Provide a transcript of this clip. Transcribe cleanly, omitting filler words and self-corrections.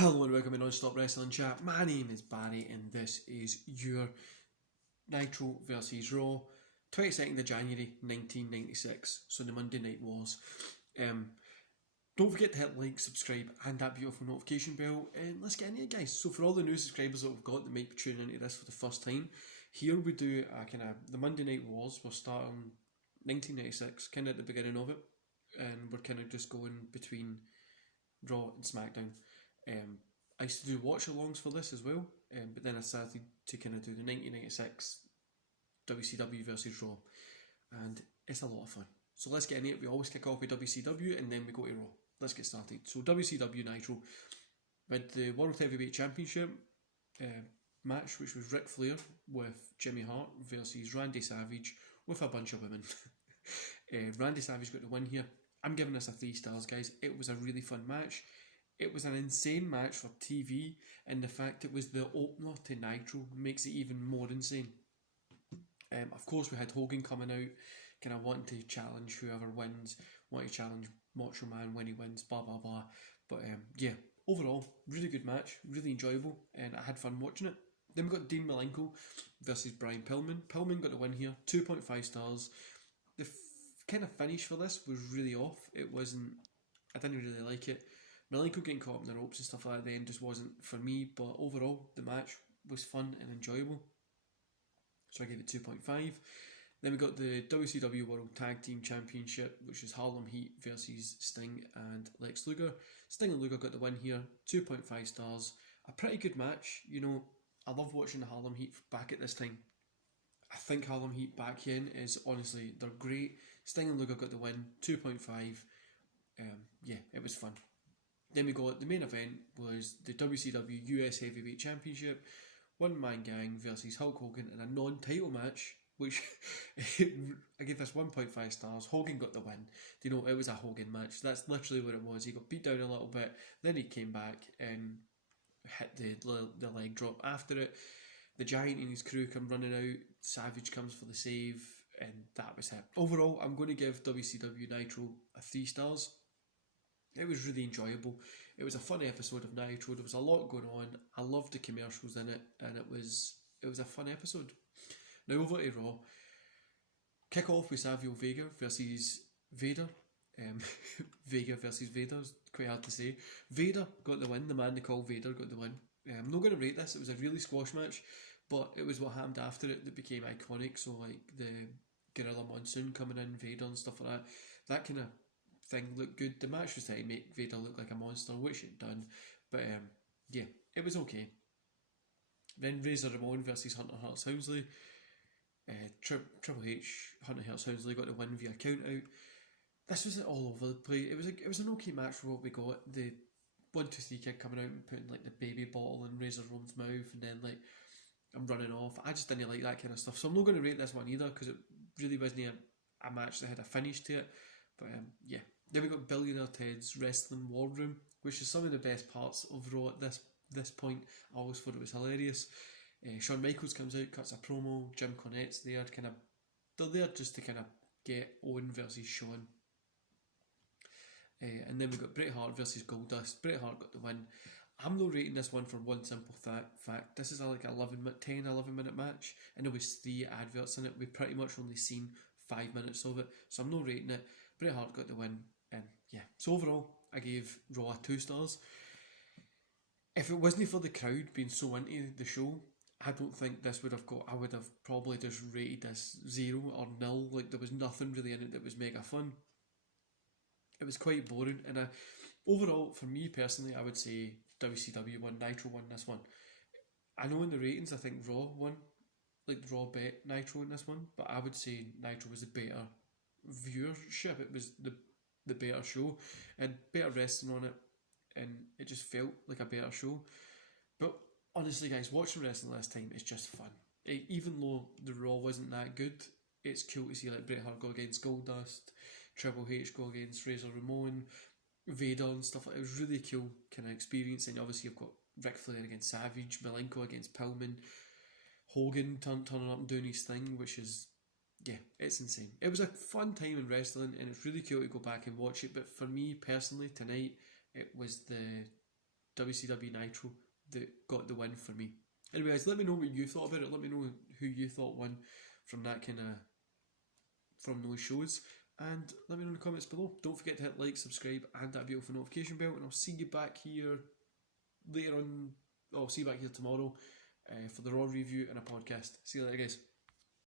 Hello and welcome to Non-Stop Wrestling Chat. My name is Barry and this is your Nitro versus Raw, 22nd of January 1996, so the Monday Night Wars. Don't forget to hit like, subscribe and that beautiful notification bell, and let's get into it, guys. So for all the new subscribers that we've got that might be tuning into this for the first time, here we do the Monday Night Wars. We're starting 1996, kind of at the beginning of it, and we're kind of just going between Raw and SmackDown. I used to do watch-alongs for this as well, but then I started to kind of do the 1996 WCW versus Raw, and it's a lot of fun. So let's get into it. We always kick off with WCW and then we go to Raw. Let's get started. So WCW Nitro with the World Heavyweight Championship match, which was Ric Flair with Jimmy Hart versus Randy Savage with a bunch of women. Randy Savage got the win here. I'm giving this a 3 stars, guys. It was a really fun match. It was an insane match for TV, and the fact it was the opener to Nitro makes it even more insane. Of course, we had Hogan coming out, kind of wanting to challenge whoever wins, wanting to challenge Macho Man when he wins, blah blah blah. But yeah, overall, really good match, really enjoyable, and I had fun watching it. Then we got Dean Malenko versus Brian Pillman. Pillman got the win here, 2.5 stars. The kind of finish for this was really off. It wasn't, I didn't really like it. Malenko getting caught up in the ropes and stuff like that at the end just wasn't for me, but overall the match was fun and enjoyable, so I gave it 2.5. Then we got the WCW World Tag Team Championship, which is Harlem Heat versus Sting and Lex Luger. Sting and Luger got the win here, 2.5 stars. A pretty good match. You know, I love watching the Harlem Heat back at this time. I think Harlem Heat back in is honestly, they're great. Sting and Luger got the win, 2.5. Yeah, it was fun. Then we got the main event was the WCW US Heavyweight Championship, One Man Gang versus Hulk Hogan in a non-title match, which I gave this 1.5 stars. Hogan got the win. You know, it was a Hogan match. That's literally what it was. He got beat down a little bit, then he came back and hit the leg drop after it. The Giant and his crew come running out. Savage comes for the save, and that was it. Overall, I'm going to give WCW Nitro a 3 stars. It was really enjoyable. It was a funny episode of Nitro. There was a lot going on. I loved the commercials in it, and it was a fun episode. Now over to Raw. Kick off with Savio Vega versus Vader. Vega versus Vader is quite hard to say. Vader got the win. The man they call Vader got the win. I'm not going to rate this. It was a really squash match, but it was what happened after it that became iconic. So like the Gorilla Monsoon coming in, Vader and stuff like that. That kind of thing looked good. The match was to make Vader look like a monster, which it done, but yeah, it was okay. Then Razor Ramon versus Hunter Hearst Helmsley. Triple H, Hunter Hearst Helmsley got the win via count out. This was all over the place. It was an okay match for what we got. The 1-2-3 kid coming out and putting like the baby bottle in Razor Ramon's mouth, and then like I'm running off. I just didn't like that kind of stuff, so I'm not going to rate this one either because it really wasn't a match that had a finish to it. But yeah. Then we got Billionaire Ted's Wrestling War Room, which is some of the best parts of Raw at this point. I always thought it was hilarious. Shawn Michaels comes out, cuts a promo. Jim Cornette's there, they're there just to kind of get Owen versus Shawn. And then we got Bret Hart versus Goldust. Bret Hart got the win. I'm not rating this one for one simple fact. This is like a 11 minute match, and there was 3 adverts in it. We've pretty much only seen 5 minutes of it, so I'm not rating it. Bret Hart got the win, and yeah. So overall, I gave Raw 2 stars. If it wasn't for the crowd being so into the show, I don't think this would have got. I would have probably just rated this 0 or 0. Like there was nothing really in it that was mega fun. It was quite boring, and overall, for me personally, I would say WCW won, Nitro won this one. I know in the ratings, I think Raw won, like Raw bet Nitro in this one, but I would say Nitro was the better viewership. It was the better show and better wrestling on it, and it just felt like a better show. But honestly, guys, watching wrestling last time is just fun. Even though the Raw wasn't that good, it's cool to see like Bret Hart go against Goldust, Triple H go against Razor Ramon, Vader and stuff like that. It was really cool kind of experience. And obviously you've got Ric Flair against Savage, Malenko against Pillman, Hogan turning up and doing his thing, which is, yeah, it's insane. It was a fun time in wrestling, and it's really cool to go back and watch it. But for me personally, tonight, it was the WCW Nitro that got the win for me. Anyways, let me know what you thought about it. Let me know who you thought won from that from those shows, and let me know in the comments below. Don't forget to hit like, subscribe, and that beautiful notification bell, and I'll see you back here later on. I'll see you back here tomorrow for the Raw review and a podcast. See you later, guys.